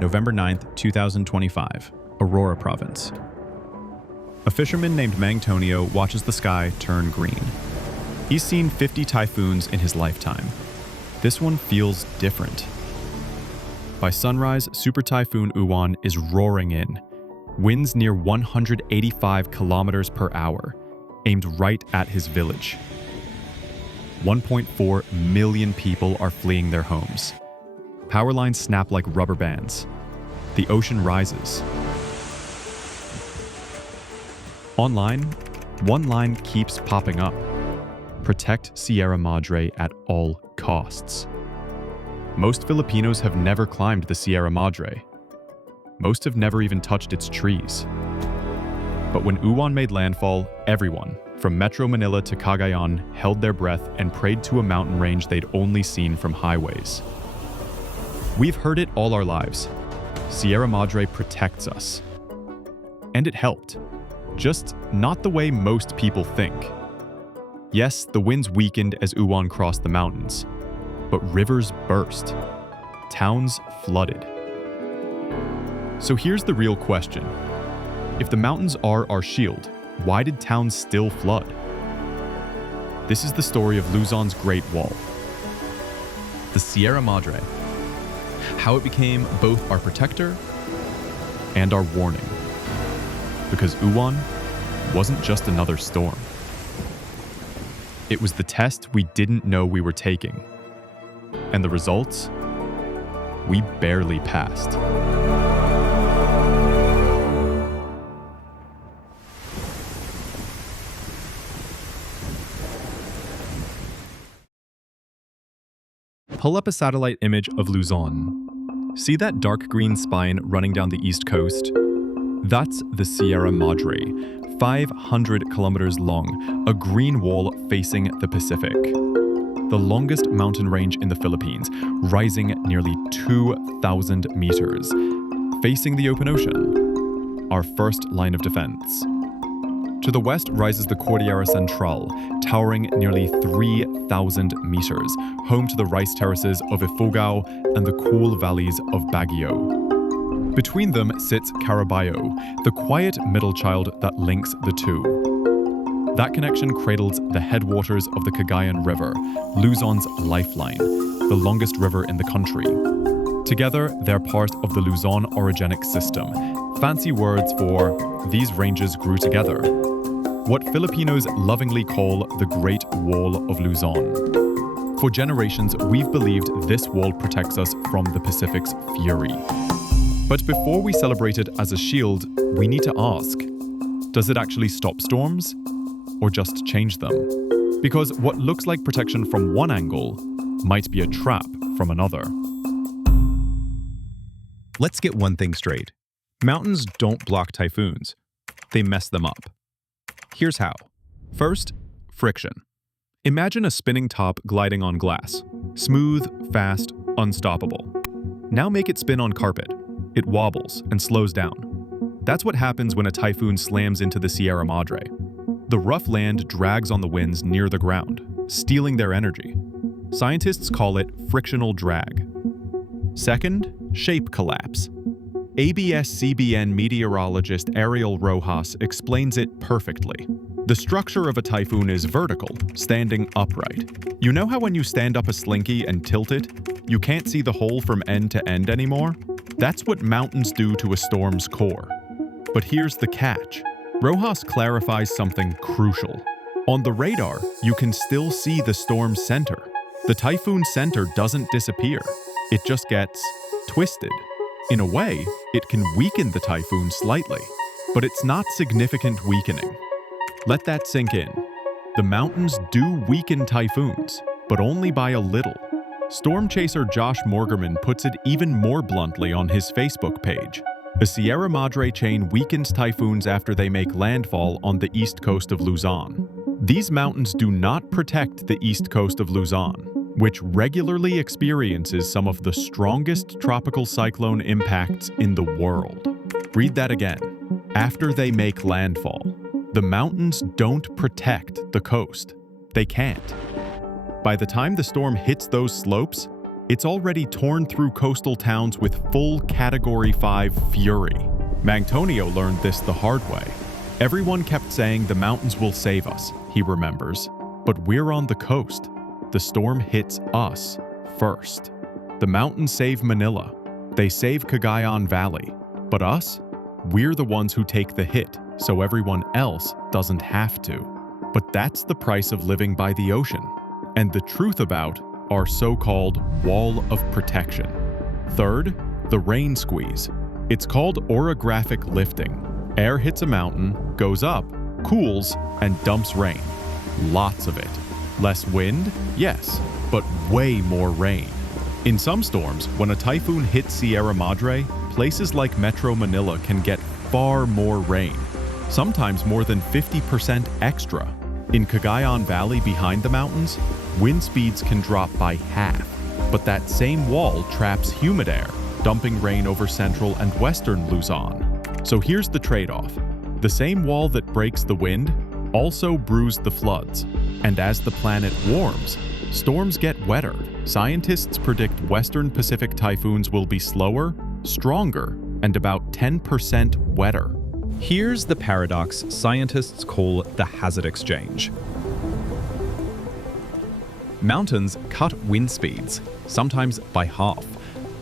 November 9th, 2025, Aurora Province. A fisherman named Mangtonio watches the sky turn green. He's seen 50 typhoons in his lifetime. This one feels different. By sunrise, Super Typhoon Uwan is roaring in. Winds near 185 kilometers per hour, aimed right at his village. 1.4 million people are fleeing their homes. Power lines snap like rubber bands. The ocean rises. Online, one line keeps popping up. Protect Sierra Madre at all costs. Most Filipinos have never climbed the Sierra Madre. Most have never even touched its trees. But when Uwan made landfall, everyone, from Metro Manila to Cagayan, held their breath and prayed to a mountain range they'd only seen from highways. We've heard it all our lives. Sierra Madre protects us. And it helped. Just not the way most people think. Yes, the winds weakened as Uwan crossed the mountains, but rivers burst. Towns flooded. So here's the real question. If the mountains are our shield, why did towns still flood? This is the story of Luzon's Great Wall. The Sierra Madre. How it became both our protector and our warning. Because Uwan wasn't just another storm. It was the test we didn't know we were taking. And the results? We barely passed. Pull up a satellite image of Luzon. See that dark green spine running down the east coast? That's the Sierra Madre, 500 kilometers long, a green wall facing the Pacific. The longest mountain range in the Philippines, rising nearly 2,000 meters, facing the open ocean, our first line of defense. To the west rises the Cordillera Central, towering nearly 3,000 meters, home to the rice terraces of Ifugao and the cool valleys of Baguio. Between them sits Caraballo, the quiet middle child that links the two. That connection cradles the headwaters of the Cagayan River, Luzon's lifeline, the longest river in the country. Together, they're part of the Luzon orogenic system, fancy words for these ranges grew together. What Filipinos lovingly call the Great Wall of Luzon. For generations, we've believed this wall protects us from the Pacific's fury. But before we celebrate it as a shield, we need to ask, does it actually stop storms? Or just change them? Because what looks like protection from one angle might be a trap from another. Let's get one thing straight. Mountains don't block typhoons. They mess them up. Here's how. First, friction. Imagine a spinning top gliding on glass. Smooth, fast, unstoppable. Now make it spin on carpet. It wobbles and slows down. That's what happens when a typhoon slams into the Sierra Madre. The rough land drags on the winds near the ground, stealing their energy. Scientists call it frictional drag. Second, shape collapse. ABS-CBN meteorologist Ariel Rojas explains it perfectly. The structure of a typhoon is vertical, standing upright. You know how when you stand up a slinky and tilt it, you can't see the hole from end to end anymore? That's what mountains do to a storm's core. But here's the catch. Rojas clarifies something crucial. On the radar, you can still see the storm's center. The typhoon center doesn't disappear. It just gets twisted. In a way, it can weaken the typhoon slightly, but it's not significant weakening. Let that sink in. The mountains do weaken typhoons, but only by a little. Storm chaser Josh Morgerman puts it even more bluntly on his Facebook page. The Sierra Madre chain weakens typhoons after they make landfall on the east coast of Luzon. These mountains do not protect the east coast of Luzon, which regularly experiences some of the strongest tropical cyclone impacts in the world. Read that again. After they make landfall, the mountains don't protect the coast. They can't. By the time the storm hits those slopes, It's already torn through coastal towns with full Category 5 fury. Mangtonio learned this the hard way. Everyone kept saying the mountains will save us, he remembers. But we're on the coast. The storm hits us first. The mountains save Manila. They save Cagayan Valley. But us? We're the ones who take the hit, so everyone else doesn't have to. But that's the price of living by the ocean, and the truth about our so-called wall of protection. Third, the rain squeeze. It's called orographic lifting. Air hits a mountain, goes up, cools, and dumps rain. Lots of it. Less wind? Yes, but way more rain. In some storms, when a typhoon hits Sierra Madre, places like Metro Manila can get far more rain, sometimes more than 50% extra. In Cagayan Valley behind the mountains, wind speeds can drop by half, but that same wall traps humid air, dumping rain over central and western Luzon. So here's the trade-off. The same wall that breaks the wind also brews the floods, and as the planet warms, storms get wetter. Scientists predict Western Pacific typhoons will be slower, stronger, and about 10% wetter. Here's the paradox scientists call the hazard exchange. Mountains cut wind speeds, sometimes by half,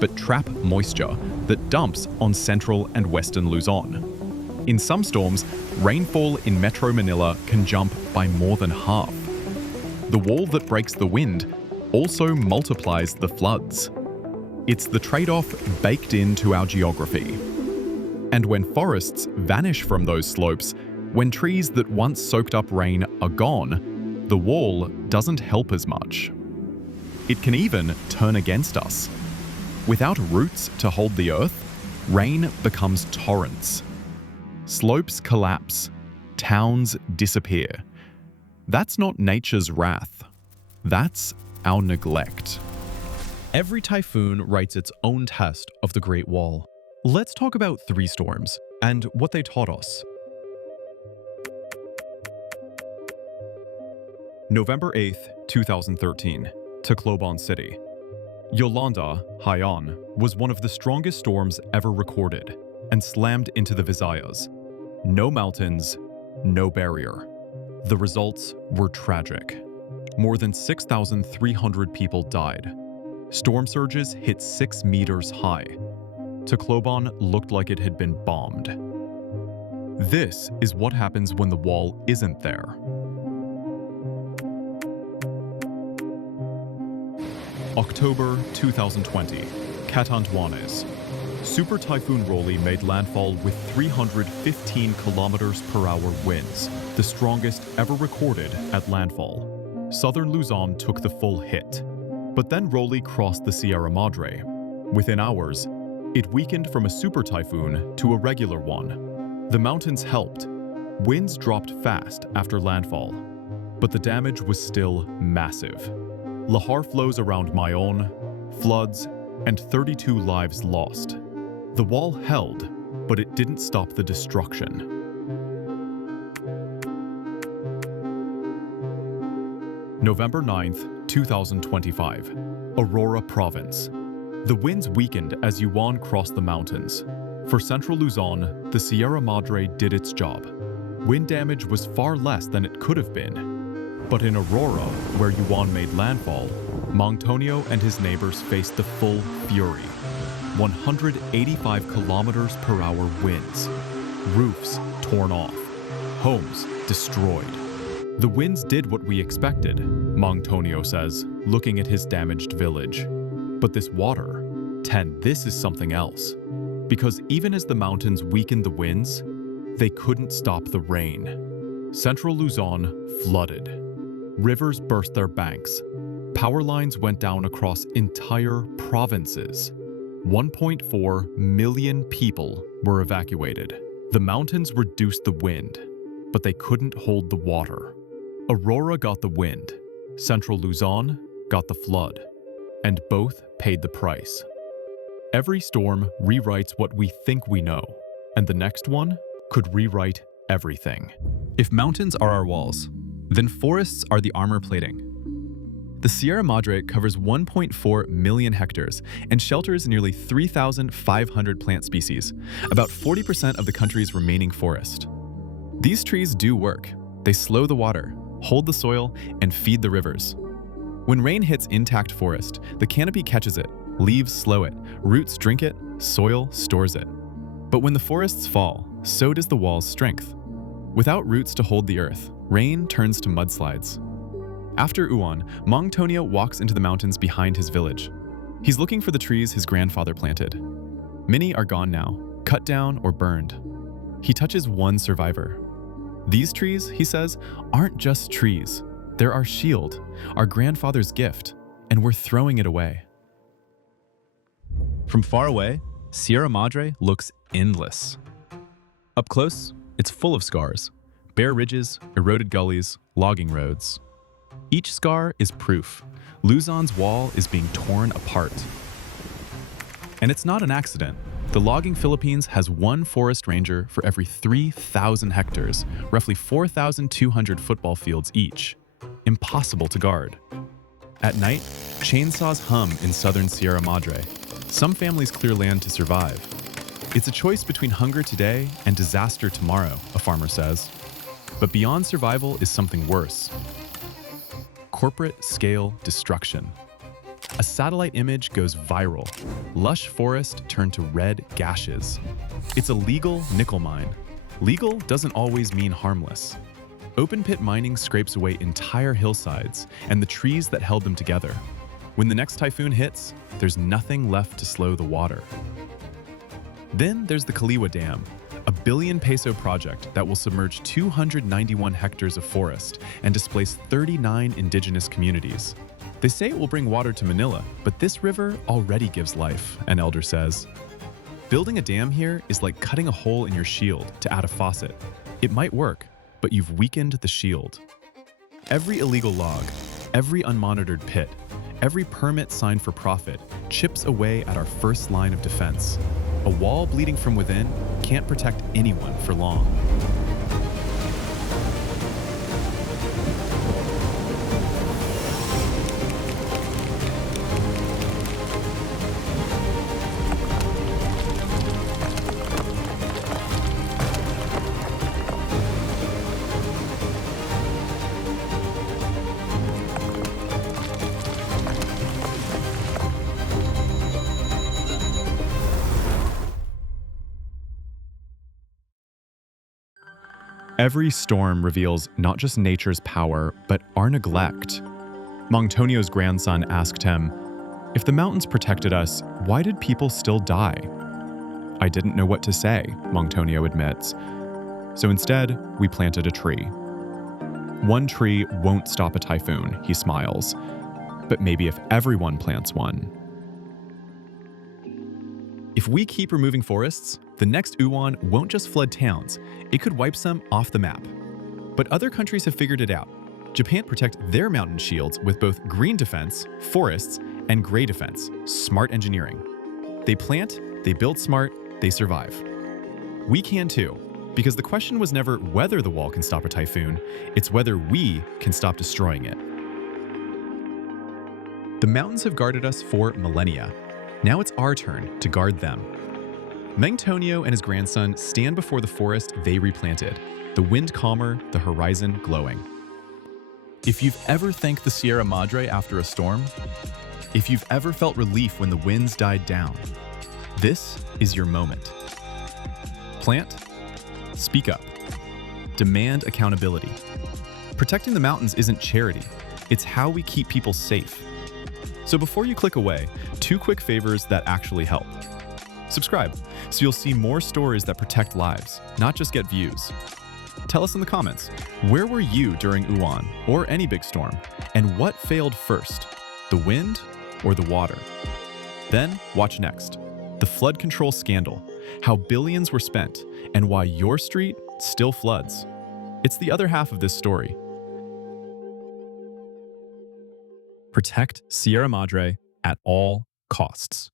but trap moisture that dumps on central and western Luzon. In some storms, rainfall in Metro Manila can jump by more than half. The wall that breaks the wind also multiplies the floods. It's the trade-off baked into our geography. And when forests vanish from those slopes, when trees that once soaked up rain are gone, the wall doesn't help as much. It can even turn against us. Without roots to hold the earth, rain becomes torrents. Slopes collapse, towns disappear. That's not nature's wrath. That's our neglect. Every typhoon writes its own test of the Great Wall. Let's talk about 3 storms and what they taught us. November 8th, 2013, Tacloban City. Yolanda, Haiyan, was one of the strongest storms ever recorded and slammed into the Visayas. No mountains, no barrier. The results were tragic. More than 6,300 people died. Storm surges hit 6 meters high. Tacloban looked like it had been bombed. This is what happens when the wall isn't there. October 2020, Catanduanes. Super Typhoon Rolly made landfall with 315 kilometers per hour winds, the strongest ever recorded at landfall. Southern Luzon took the full hit. But then Rolly crossed the Sierra Madre. Within hours, it weakened from a super typhoon to a regular one. The mountains helped. Winds dropped fast after landfall, but the damage was still massive. Lahar flows around Mayon, floods, and 32 lives lost. The wall held, but it didn't stop the destruction. November 9th, 2025, Aurora Province. The winds weakened as Uwan crossed the mountains. For central Luzon, the Sierra Madre did its job. Wind damage was far less than it could have been. But in Aurora, where Uwan made landfall, Mangtonio and his neighbors faced the full fury. 185 kilometers per hour winds. Roofs torn off. Homes destroyed. The winds did what we expected, Mangtonio says, looking at his damaged village. But this water, this is something else. Because even as the mountains weakened the winds, they couldn't stop the rain. Central Luzon flooded. Rivers burst their banks. Power lines went down across entire provinces. 1.4 million people were evacuated. The mountains reduced the wind, but they couldn't hold the water. Aurora got the wind. Central Luzon got the flood. And both paid the price. Every storm rewrites what we think we know, and the next one could rewrite everything. If mountains are our walls, then forests are the armor plating. The Sierra Madre covers 1.4 million hectares and shelters nearly 3,500 plant species, about 40% of the country's remaining forest. These trees do work. They slow the water, hold the soil, and feed the rivers. When rain hits intact forest, the canopy catches it, leaves slow it, roots drink it, soil stores it. But when the forests fall, so does the wall's strength. Without roots to hold the earth, rain turns to mudslides. After Uwan, Tonio walks into the mountains behind his village. He's looking for the trees his grandfather planted. Many are gone now, cut down or burned. He touches one survivor. These trees, he says, aren't just trees. They're our shield, our grandfather's gift, and we're throwing it away. From far away, Sierra Madre looks endless. Up close, it's full of scars. Bare ridges, eroded gullies, logging roads. Each scar is proof. Luzon's wall is being torn apart. And it's not an accident. The logging Philippines has one forest ranger for every 3,000 hectares, roughly 4,200 football fields each. Impossible to guard. At night, chainsaws hum in southern Sierra Madre. Some families clear land to survive. It's a choice between hunger today and disaster tomorrow, a farmer says. But beyond survival is something worse. Corporate-scale destruction. A satellite image goes viral. Lush forest turned to red gashes. It's a legal nickel mine. Legal doesn't always mean harmless. Open-pit mining scrapes away entire hillsides and the trees that held them together. When the next typhoon hits, there's nothing left to slow the water. Then there's the Kaliwa Dam, a $1 billion peso project that will submerge 291 hectares of forest and displace 39 indigenous communities. They say it will bring water to Manila, but this river already gives life, an elder says. Building a dam here is like cutting a hole in your shield to add a faucet. It might work, but you've weakened the shield. Every illegal log, every unmonitored pit, every permit signed for profit chips away at our first line of defense. A wall bleeding from within can't protect anyone for long. Every storm reveals not just nature's power, but our neglect. Tonio's grandson asked him, "If the mountains protected us, why did people still die?" "I didn't know what to say," Tonio admits. "So instead, we planted a tree." "One tree won't stop a typhoon," he smiles. "But maybe if everyone plants one." If we keep removing forests, the next Uwan won't just flood towns, it could wipe some off the map. But other countries have figured it out. Japan protect their mountain shields with both green defense, forests, and gray defense, smart engineering. They plant, they build smart, they survive. We can too, because the question was never whether the wall can stop a typhoon, it's whether we can stop destroying it. The mountains have guarded us for millennia. Now it's our turn to guard them. Tonio and his grandson stand before the forest they replanted, the wind calmer, the horizon glowing. If you've ever thanked the Sierra Madre after a storm, if you've ever felt relief when the winds died down, this is your moment. Plant, speak up, demand accountability. Protecting the mountains isn't charity, it's how we keep people safe. So before you click away, 2 quick favors that actually help. Subscribe, so you'll see more stories that protect lives, not just get views. Tell us in the comments, where were you during Uwan, or any big storm? And what failed first, the wind or the water? Then watch next, the flood control scandal, how billions were spent, and why your street still floods. It's the other half of this story. Protect Sierra Madre at all costs.